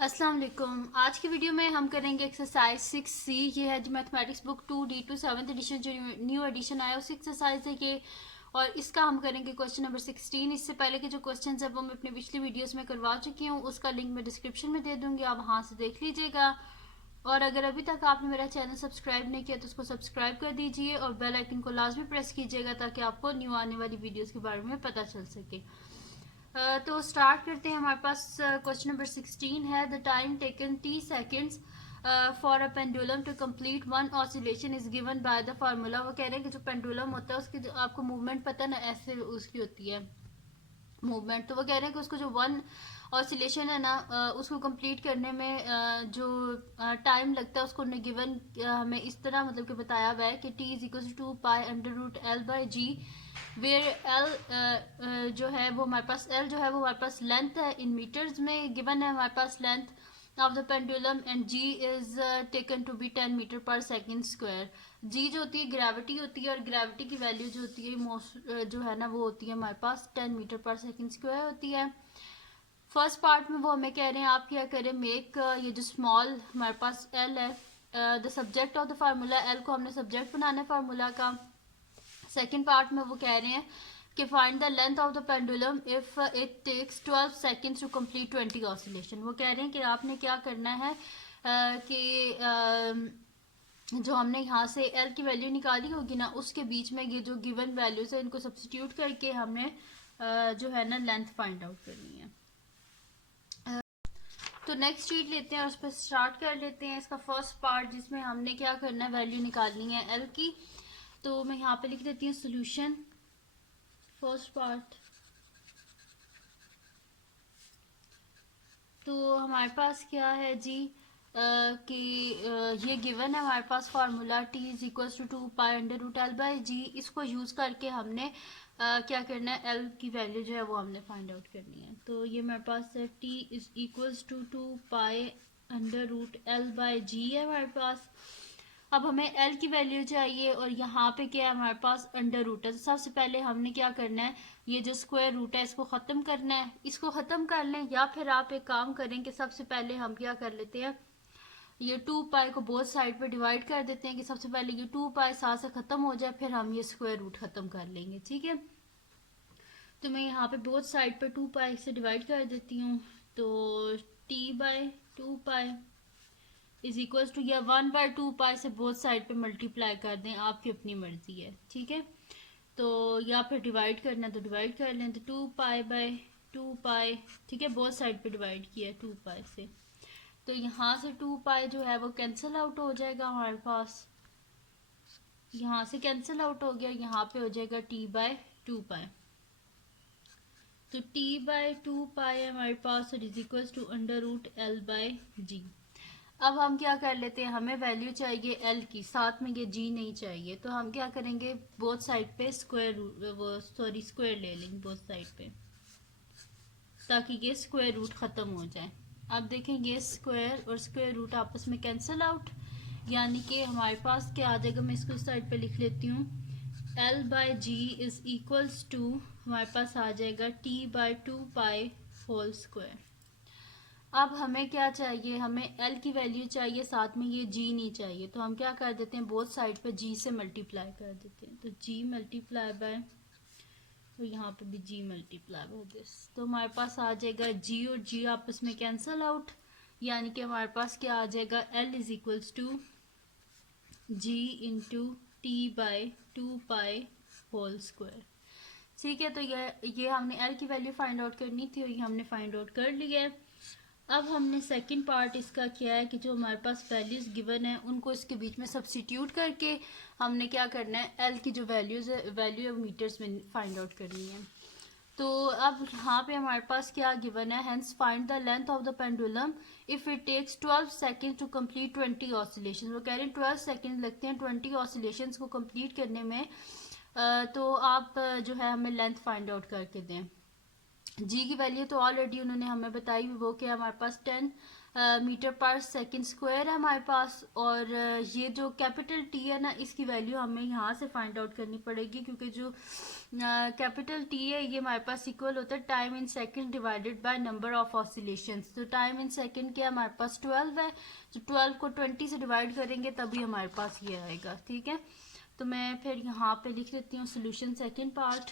अस्सलाम वालेकुम। आज की वीडियो में हम करेंगे एक्सरसाइज 6C। ये है जो mathematics book 2D2 7th edition जो न्यू एडिशन आया उसी एक्सरसाइज है ये। और इसका हम करेंगे क्वेश्चन नंबर 16। इससे पहले के जो क्वेश्चन है वो मैं अपनी पिछली वीडियोस में करवा चुकी हूँ, उसका लिंक मैं डिस्क्रिप्शन में दे दूँगी, आप वहाँ से देख लीजिएगा। और अगर अभी तक आपने मेरा चैनल सब्सक्राइब नहीं किया तो उसको सब्सक्राइब कर दीजिए और बेल आइकन को लाजमी प्रेस कीजिएगा ताकि आपको न्यू आने वाली वीडियोज़ के बारे में पता चल सके। तो स्टार्ट करते हैं। हमारे पास क्वेश्चन नंबर 16 है। The time taken T seconds for a pendulum to complete one oscillation is given by the formula. वो कह रहे हैं कि जो पेंडुलम होता है उसकी जो आपको मूवमेंट पता है ना, ऐसे उसकी होती है मूवमेंट। तो वो कह रहे हैं कि उसको जो वन ऑसिलेशन है ना, उसको कंप्लीट करने में जो टाइम लगता है उसको गिवन हमें इस तरह मतलब कि बताया हुआ है कि T is equal to pi under root L by G, where L जो है वो हमारे पास एल जो है वो हमारे पास लेंथ है, इन मीटर्स में गिवन है हमारे पास length of the pendulum, and g is taken to be 10 metre per second square. G जो होती है ग्रेविटी होती है और ग्रेविटी की वैल्यू जो होती है जो है ना वो होती है हमारे पास 10 मीटर पर सेकेंड स्क्वायर होती है। फर्स्ट पार्ट में वो हमें कह रहे हैं आप क्या करें, मेक ये जो स्मॉल हमारे पास एल है the subject of the formula, L को हमने सब्जेक्ट बनाना है फार्मूला का। सेकेंड पार्ट में वो कह रहे हैं कि find the length of the pendulum if it takes 12 seconds to complete 20 oscillation. वो कह रहे हैं कि आपने क्या करना है कि जो हमने यहाँ से एल की वैल्यू निकाली होगी ना उसके बीच में ये जो गिवन वैल्यूज है इनको सब्सटीट्यूट करके हमने जो है ना लेंथ फाइंड आउट करनी है। तो नेक्स्ट शीट लेते हैं और उस पर स्टार्ट कर लेते हैं इसका फर्स्ट पार्ट जिसमें हमने क्या करना है, वैल्यू निकालनी है एल की। तो मैं यहाँ पे लिख देती हूँ सोल्यूशन फर्स्ट पार्ट। तो हमारे पास क्या है जी कि ये गिवन है हमारे पास formula T is equals to 2 pi under root L by g. इसको यूज़ करके हमने क्या करना है, एल की वैल्यू जो है वो हमने फाइंड आउट करनी है। तो ये हमारे पास है T is equals to 2 pi under root L by g है हमारे पास। अब हमें एल की वैल्यू चाहिए और यहाँ पे क्या है हमारे पास अंडर रूट है। तो सबसे पहले हमने क्या करना है, ये जो स्क्वायर रूट है इसको ख़त्म करना है, इसको ख़त्म कर लें या फिर आप एक काम करें कि सबसे पहले हम क्या कर लेते हैं, ये 2 पाई को बोथ साइड पे डिवाइड कर देते हैं कि सबसे पहले ये 2 पाई साथ से ख़त्म हो जाए फिर हम ये स्क्वायर रूट ख़त्म कर लेंगे। ठीक है, तो मैं यहाँ पे बोथ साइड पे 2 पाई से डिवाइड कर देती हूँ। तो T by 2 pi is equals to, या 1/2 पाई से बोथ साइड पे मल्टीप्लाई कर दें, आपकी अपनी मर्जी है। ठीक है, तो या फिर डिवाइड करना है तो डिवाइड कर लें, तो 2 पाई बाई 2 पाई। ठीक है, बोथ साइड पे डिवाइड किया है 2 पाई से, तो यहाँ से 2 पाई जो है वो कैंसिल आउट हो जाएगा हमारे पास, यहाँ से कैंसिल आउट हो गया, यहाँ पे हो जाएगा t/2 पाई। तो t/2 पाई है हमारे पास और is equals to under root L by g. अब हम क्या कर लेते हैं, हमें वैल्यू चाहिए एल की, साथ में ये जी नहीं चाहिए, तो हम क्या करेंगे बोथ साइड पे स्क्वायर ले लेंगे बोथ साइड पे ताकि ये स्क्वायर रूट ख़त्म हो जाए। अब देखें ये स्क्वायर और स्क्वायर रूट आपस में कैंसिल आउट, यानी कि हमारे पास क्या आ जाएगा, मैं इसको साइड पे लिख लेती हूँ, L by G is equals to हमारे पास आ जाएगा t/2 पाई होल स्क्वायर। अब हमें क्या चाहिए, हमें एल की वैल्यू चाहिए, साथ में ये जी नहीं चाहिए, तो हम क्या कर देते हैं बोथ साइड पे जी से मल्टीप्लाई कर देते हैं, तो जी मल्टीप्लाई बाय, तो यहाँ पे भी जी मल्टीप्लाई बाय दिस, तो हमारे पास आ जाएगा जी और जी आपस में कैंसल आउट, यानी कि हमारे पास क्या आ जाएगा, L is equals to G into t/2 pi whole square. ठीक है, तो ये हमने एल की वैल्यू फाइंड आउट करनी थी और ये हमने फाइंड आउट कर लिया है। अब हमने सेकंड पार्ट इसका किया है कि जो हमारे पास वैल्यूज गिवन है उनको इसके बीच में सब्स्टिट्यूट करके हमने क्या करना है, एल की जो वैल्यू है मीटर्स में फाइंड आउट करनी है। तो अब यहाँ पे हमारे पास क्या गिवन है, hence find the length of the pendulum if it takes 12 second to complete 20 oscillation. वो कह रहे हैं 12 सेकेंड लगते हैं 20 ऑसिलेशन को कंप्लीट करने में, तो आप जो है हमें लेंथ फाइंड आउट करके दें। जी की वैल्यू तो ऑलरेडी उन्होंने हमें बताई, वो क्या हमारे पास 10 मीटर पर सेकंड स्क्वायर है हमारे पास। और ये जो कैपिटल टी है ना, इसकी वैल्यू हमें यहाँ से फाइंड आउट करनी पड़ेगी, क्योंकि जो कैपिटल टी है ये हमारे पास इक्वल होता है time in second divided by number of oscillations. तो टाइम इन सेकंड क्या हमारे पास 12 है, तो 12 को 20 से डिवाइड करेंगे तभी हमारे पास ये आएगा। ठीक है, तो मैं फिर यहाँ पे लिख देती हूँ सोल्यूशन सेकंड पार्ट।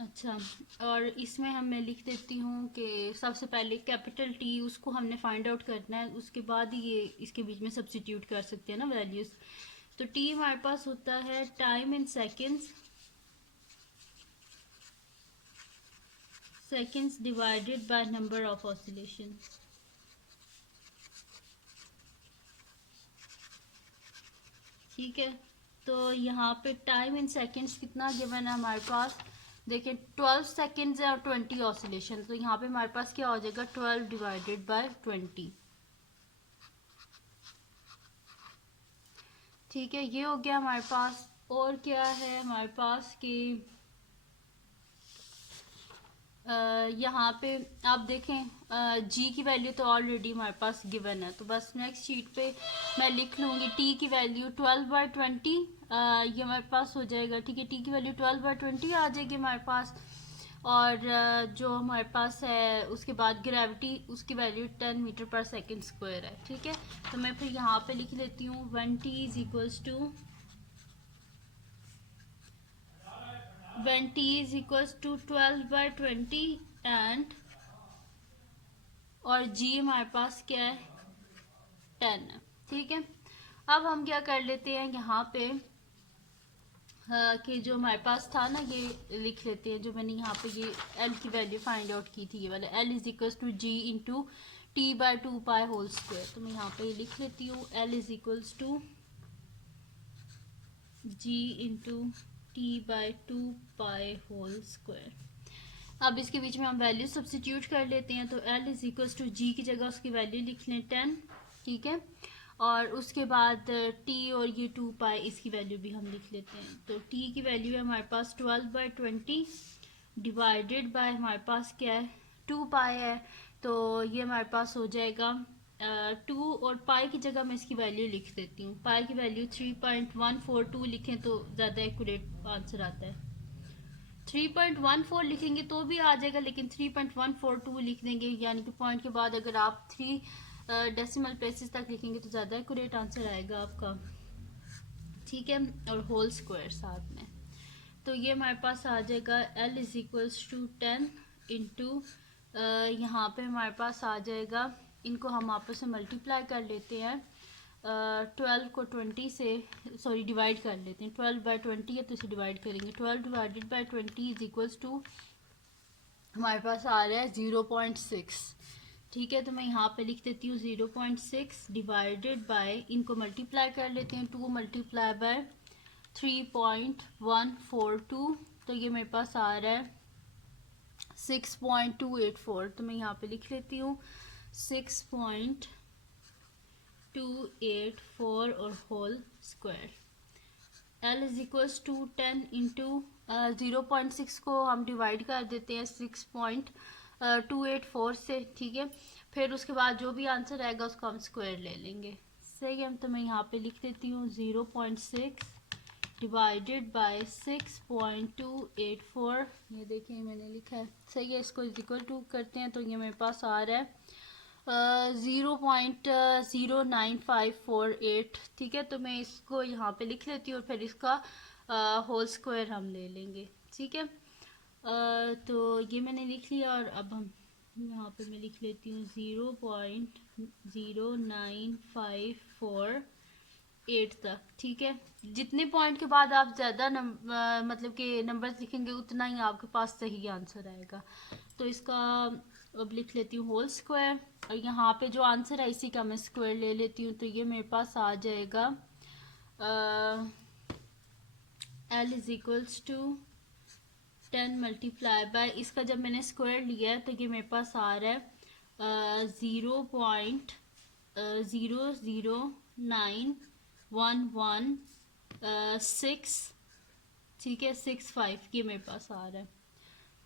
अच्छा, और इसमें हम मैं लिख देती हूँ कि सबसे पहले कैपिटल टी उसको हमने फाइंड आउट करना है, उसके बाद ही ये इसके बीच में सब्स्टिट्यूट कर सकते हैं ना वैल्यूज। तो टी हमारे पास होता है time in seconds divided by number of oscillation. ठीक है, तो यहाँ पे टाइम इन सेकेंड्स कितना गिवन है हमारे पास, देखिए 12 सेकेंड्स है और 20 ऑसिलेशन। तो यहाँ पे हमारे पास क्या हो जाएगा 12 डिवाइडेड बाय 20। ठीक है, ये हो गया हमारे पास। और क्या है हमारे पास कि यहाँ पे आप देखें जी की वैल्यू तो ऑलरेडी हमारे पास गिवन है, तो बस नेक्स्ट शीट पे मैं लिख लूँगी टी की वैल्यू 12/20। ये हमारे पास हो जाएगा। ठीक है, टी की वैल्यू 12/20 आ जाएगी हमारे पास। और जो हमारे पास है उसके बाद ग्रेविटी, उसकी value 10 metre per second square है। ठीक है, तो मैं फिर यहाँ पे लिख लेती हूँ 20 इज इक्वल्स टू 12/20 एंड और जी हमारे पास क्या है 10 है। ठीक है, अब हम क्या कर लेते हैं यहाँ पे कि जो हमारे पास था ना ये लिख लेते हैं, जो मैंने यहाँ पे ये एल की वैल्यू फाइंड आउट की थी, ये वाला L is equal to G into T by 2 pi whole square. तो मैं यहाँ पे लिख लेती हूँ L is equals to G into T by 2 pi whole square. अब इसके बीच में हम वैल्यू सब्स्टिट्यूट कर लेते हैं, तो L इज इक्वल्स टू जी की जगह उसकी वैल्यू लिख लें 10। ठीक है, और उसके बाद T और ये 2 पाई इसकी वैल्यू भी हम लिख लेते हैं। तो T की वैल्यू है हमारे पास 12/20 डिवाइडेड बाय हमारे पास क्या है 2 पाई है, तो ये हमारे पास हो जाएगा 2 और पाई की जगह मैं इसकी वैल्यू लिख देती हूँ। पाई की वैल्यू 3.142 लिखें तो ज़्यादा एक्यूरेट आंसर आता है। 3.14 लिखेंगे तो भी आ जाएगा, लेकिन 3.142 लिख देंगे, यानी कि पॉइंट के बाद अगर आप 3 डेसिमल प्लेसेस तक लिखेंगे तो ज़्यादा एक्यूरेट आंसर आएगा आपका। ठीक है, और होल स्क्वायर साथ में, तो ये हमारे पास आ जाएगा L is equals to 10 into यहाँ पे हमारे पास आ जाएगा, इनको हम आपस में मल्टीप्लाई कर लेते हैं। 12 को 20 से सॉरी डिवाइड कर लेते हैं, 12/20 है तो इसे डिवाइड करेंगे। 12 divided by 20 is equals to हमारे पास आ रहा है 0.6। ठीक है, तो मैं यहाँ पे लिख देती हूँ 0.6 डिवाइडेड बाय, इनको मल्टीप्लाई कर लेते हैं, 2 मल्टीप्लाई बाय 3.142, तो ये मेरे पास आ रहा है 6.284। तो मैं यहाँ पे लिख लेती हूँ 6.284 और whole square. L is equals to 10 into 0.6 को हम डिवाइड कर देते हैं 6.284 से। ठीक है, फिर उसके बाद जो भी आंसर आएगा उसको हम स्क्वायर ले लेंगे। सही है, तो मैं यहाँ पे लिख देती हूँ 0.6 डिवाइडेड बाय 6.284। ये देखिए मैंने लिखा है, सही है। इसको इज इक्वल टू करते हैं तो ये मेरे पास आ रहा है 0.09548। ठीक है, तो मैं इसको यहाँ पे लिख लेती हूँ और फिर इसका होल स्क्वायर हम ले लेंगे। ठीक है, तो ये मैंने लिख लिया और अब हम यहाँ पे मैं लिख लेती हूँ 0.09548 तक। ठीक है, जितने पॉइंट के बाद आप ज़्यादा मतलब कि नंबर्स लिखेंगे उतना ही आपके पास सही आंसर आएगा। तो इसका अब लिख लेती हूँ होल स्क्वायर, और यहाँ पे जो आंसर है इसी का मैं स्क्वायर ले लेती हूँ, तो ये मेरे पास आ जाएगा L is equals to 10 multiply by, इसका जब मैंने स्क्वायर लिया है तो ये मेरे पास आ रहा है 0.00911 6, ठीक है 65, ये मेरे पास आ रहा है।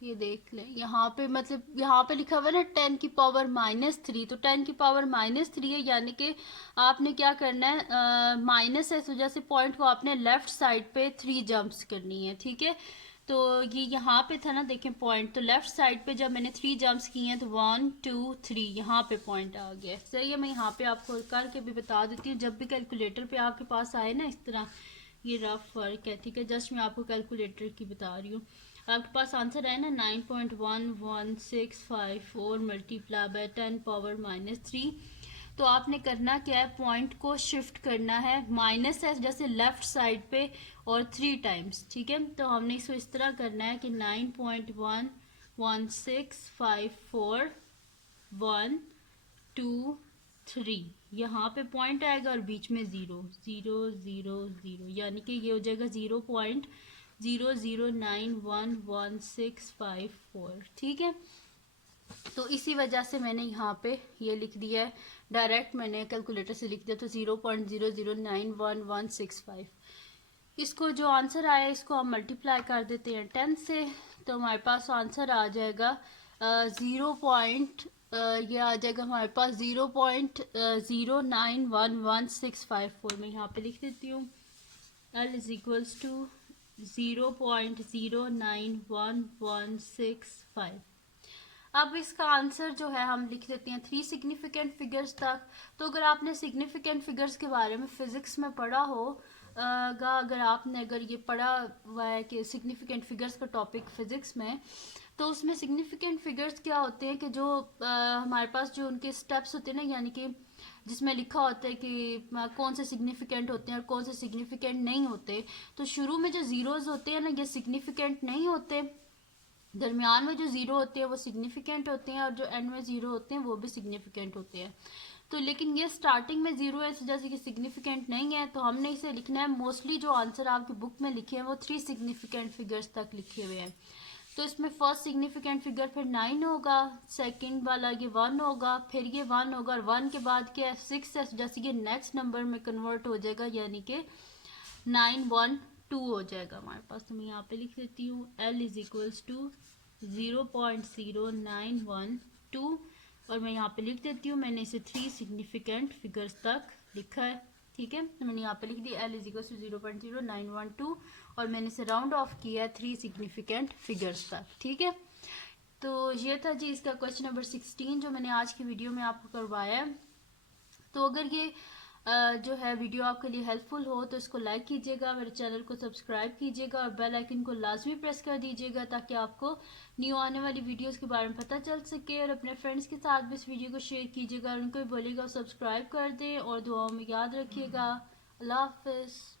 ये देख लें यहाँ पे, मतलब यहाँ पे लिखा हुआ है ना 10 की पावर -3, तो 10 की पावर -3 है, यानी कि आपने क्या करना है, माइनस है इस वजह से पॉइंट को आपने लेफ्ट साइड पे 3 जंप्स करनी है, ठीक है। तो ये यहाँ पे था ना, देखें पॉइंट, तो लेफ्ट साइड पे जब मैंने 3 जंप्स किए हैं तो 1 2 3 यहाँ पे पॉइंट आ गया। सही है, मैं यहाँ पे आपको करके भी बता देती हूँ, जब भी कैलकुलेटर पे आपके पास आए ना इस तरह, ये रफ वर्क है, ठीक है, जस्ट मैं आपको कैलकुलेटर की बता रही हूँ। आपके पास आंसर है ना 9.11654 मल्टीप्लाई बाय 10 पावर -3। तो आपने करना क्या है, पॉइंट को शिफ्ट करना है, माइनस है जैसे लेफ्ट साइड पे और 3 टाइम्स, ठीक है। तो हमने इसको इस तरह करना है कि 9.11654 1 2 3 यहाँ पे पॉइंट आएगा और बीच में 0 0 0 0, यानी कि ये हो जाएगा 0.009111654, ठीक है। तो इसी वजह से मैंने यहाँ पे ये लिख दिया है, डायरेक्ट मैंने कैलकुलेटर से लिख दिया, तो 0.0091165। इसको जो आंसर आया इसको हम मल्टीप्लाई कर देते हैं 10 से, तो हमारे पास आंसर आ जाएगा 0. ये आ जाएगा हमारे पास 0.0911654। मैं यहाँ पे लिख देती हूँ L इज इक्वल्स टू 0.0911165। अब इसका आंसर जो है हम लिख देते हैं 3 सिग्निफिकेंट फिगर्स तक। तो अगर आपने सिग्निफिकेंट फिगर्स के बारे में फिजिक्स में पढ़ा हो अगर ये पढ़ा हुआ है कि सिग्निफिकेंट फिगर्स का टॉपिक फिजिक्स में, तो उसमें सिग्निफिकेंट फिगर्स क्या होते हैं कि जो हमारे पास जो उनके स्टेप्स होते हैं ना, यानी कि जिसमें लिखा होता है कि कौन से सिग्निफिकेंट होते हैं और कौन से सिग्निफिकेंट नहीं होते। तो शुरू में जो जीरोज होते हैं ना, ये सिग्निफिकेंट नहीं होते, दरमियान में जो जीरो होते हैं वो सिग्निफिकेंट होते हैं, और जो एंड में जीरो होते हैं वो भी सिग्निफिकेंट होते हैं। तो लेकिन ये स्टार्टिंग में जीरो है जैसे कि सिग्निफिकेंट नहीं है, तो हमने इसे लिखना है, मोस्टली जो आंसर आपकी बुक में लिखे हैं वो 3 सिग्निफिकेंट फिगर्स तक लिखे हुए हैं। तो इसमें फर्स्ट सिग्निफिकेंट फिगर फिर 9 होगा, सेकंड वाला ये 1 होगा, फिर ये 1 होगा, और 1 के बाद क्या है 6 है, जैसे कि नेक्स्ट नंबर में कन्वर्ट हो जाएगा, यानी कि 912 हो जाएगा हमारे पास। तो मैं यहाँ पे लिख देती हूँ L इज इक्वल्स टू 0.0912, और मैं यहाँ पे लिख देती हूँ, मैंने इसे 3 सिग्निफिकेंट फिगर्स तक लिखा है, ठीक है। तो मैंने यहाँ पे लिख दिया L इज इक्वल्स टू 0.0912, और मैंने इसे राउंड ऑफ किया है 3 सिग्निफिकेंट फिगर्स तक, ठीक है। तो ये था जी इसका क्वेश्चन नंबर 16 जो मैंने आज की वीडियो में आपको करवाया है। तो अगर ये जो है वीडियो आपके लिए हेल्पफुल हो तो इसको लाइक कीजिएगा, मेरे चैनल को सब्सक्राइब कीजिएगा, और बेल आइकन को लाजमी प्रेस कर दीजिएगा ताकि आपको न्यू आने वाली वीडियोस के बारे में पता चल सके। और अपने फ्रेंड्स के साथ भी इस वीडियो को शेयर कीजिएगा और उनको भी बोलिएगा सब्सक्राइब कर दें, और दुआओं में याद रखिएगा। अल्लाह हाफिज़।